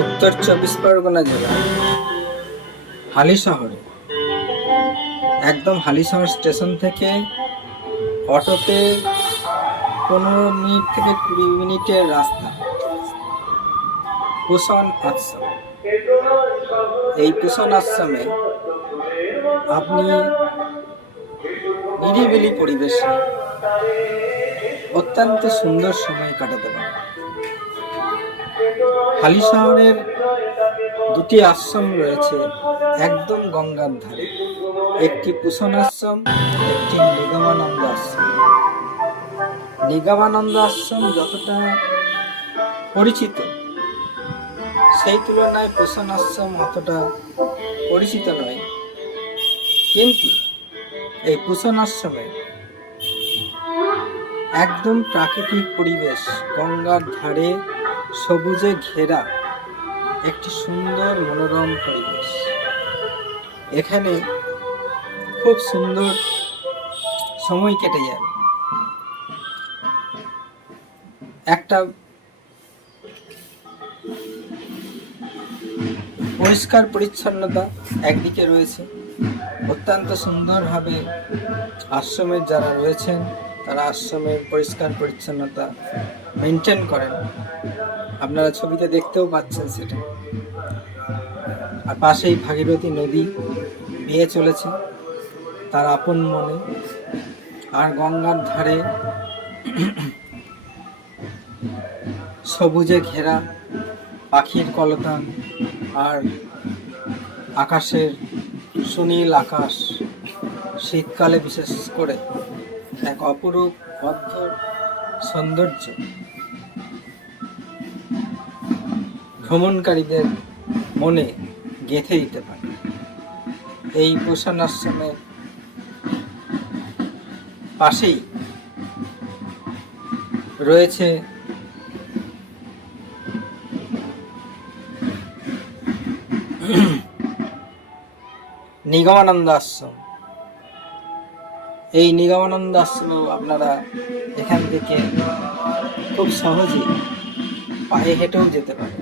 উত্তর চব্বিশ পরগনা জেলা। হালি শহরে। একদম হালি শহর স্টেশন থেকে অটোতে পনেরো মিনিট থেকে কুড়ি মিনিটের রাস্তা। কুষণ আশ্রম। এই কুষণ আশ্রমে আপনি নিরিবিলি পরিবেশে অত্যন্ত সুন্দর সময় কাটাতে পারেন হালি শহরের দুটি আশ্রম রয়েছে, একদম গঙ্গার ধারে। একটি কুষণ আশ্রম একটি নিগমানন্দ আশ্রম। নিগমানন্দ আশ্রম যতটা পরিচিত, সেই তুলনায় কুষণ আশ্রম অতটা পরিচিত নয়। কিন্তু এই কুষণ আশ্রমে একদম প্রাকৃতিক পরিবেশ, গঙ্গার ধারে সবুজে ঘেরা একটি সুন্দর মনোরম পরিবেশ। এখানে খুব সুন্দর সময় কেটে যাবে একটা পরিষ্কার পরিচ্ছন্নতা একদিকে রয়েছে। অত্যন্ত সুন্দরভাবে আশ্রমের যারা রয়েছেন, তারা আশ্রমের পরিষ্কার পরিচ্ছন্নতা মেনটেন করেন। আপনারা ছবিতে দেখতেও পাচ্ছেন সেটা। আর পাশেই ভাগীরথী নদী বেয়ে চলেছে, তার আপন মনে। আর গঙ্গার ধারে সবুজে ঘেরা পাখির কলতান আর আকাশের সুনীল আকাশ শীতকালে বিশেষ করে এক অপরূপ অদ্ভুত সৌন্দর্য। ভ্রমণকারীদের মনে গেঁথে দিতে পারে। এই পোষণ আশ্রমের পাশেই রয়েছে নিগমানন্দ আশ্রম এই নিগমানন্দ আশ্রমেও আপনারা এখান থেকে খুব সহজেই পায়ে হেঁটেও যেতে পারে।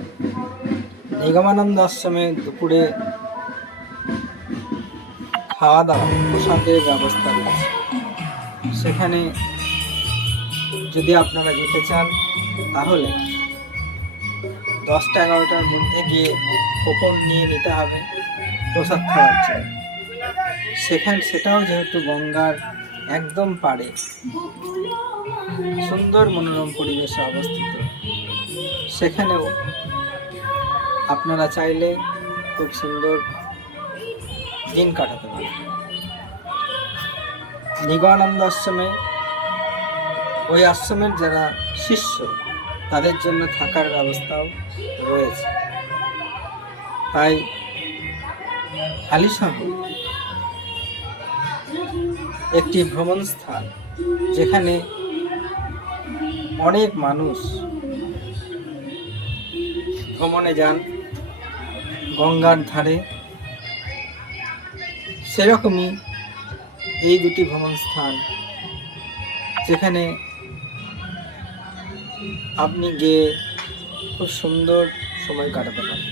নিগমানন্দ আশ্রমে দুপুরে খাওয়া দাওয়া প্রসাদের ব্যবস্থা রয়েছে। সেখানে যদি আপনারা যেতে চান, তাহলে দশটা এগারোটার মধ্যে গিয়ে কুপন নিয়ে নিতে হবে, প্রসাদ খাওয়ার জন্য। সেখান সেটাও যেহেতু গঙ্গার একদম পাড়ে, সুন্দর মনোরম পরিবেশে অবস্থিত। সেখানেও আপনারা চাইলে খুব সুন্দর দিন কাটাতে পারেন। নিগমানন্দ আশ্রমে, ওই আশ্রমের যারা শিষ্য, তাদের জন্য থাকার ব্যবস্থাও রয়েছে। তাই হালিশহর একটি ভ্রমণ স্থান যেখানে অনেক মানুষ ভ্রমণে যান। গঙ্গার ধারে। সেরকমই এই দুটি ভ্রমণ স্থান যেখানে আপনি গিয়ে খুব সুন্দর সময় কাটাতে পারেন।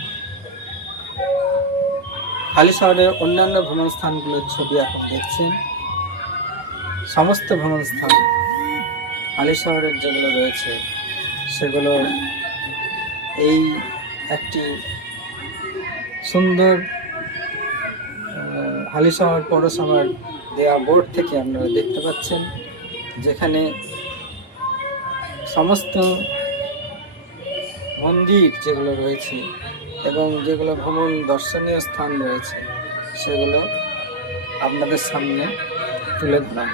হালি শহরের অন্যান্য ভ্রমণ স্থানগুলোর ছবি এখন দেখছেন। সমস্ত ভ্রমণ স্থান হালি শহরের যেগুলো রয়েছে সেগুলো এই একটি সুন্দর হালিশহর পৌরসভার দেওয়া বোর্ড থেকে আপনারা দেখতে পাচ্ছেন, যেখানে সমস্ত মন্দির যেগুলো রয়েছে এবং যেগুলো ভ্রমণ দর্শনীয় স্থান রয়েছে, সেগুলো আপনাদের সামনে তুলে ধরা